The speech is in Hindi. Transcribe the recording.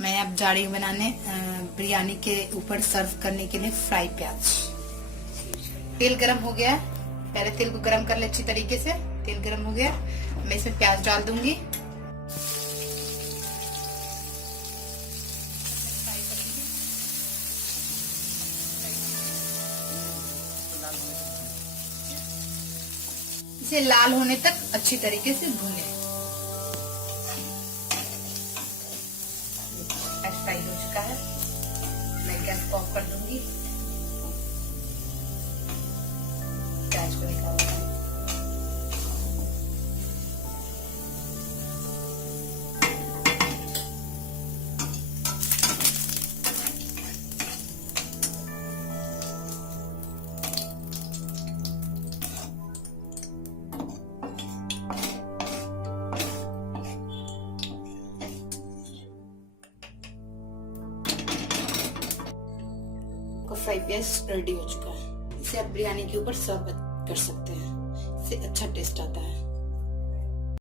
मैं अब जा रही हूँ बनाने बिरयानी के ऊपर सर्व करने के लिए फ्राई प्याज। तेल गरम हो गया है, पहले तेल को गरम कर ले अच्छी तरीके से। तेल गरम हो गया, मैं इसमें प्याज डाल दूंगी। इसे लाल होने तक अच्छी तरीके से भूनें। फ्राई हो चुका है, मैं गैस को ऑफ कर दूंगी। प्याज को निकालूंगी। फ्राई प्याज रेडी हो चुका है। इसे आप बिरयानी के ऊपर सर्व कर सकते हैं, इससे अच्छा टेस्ट आता है।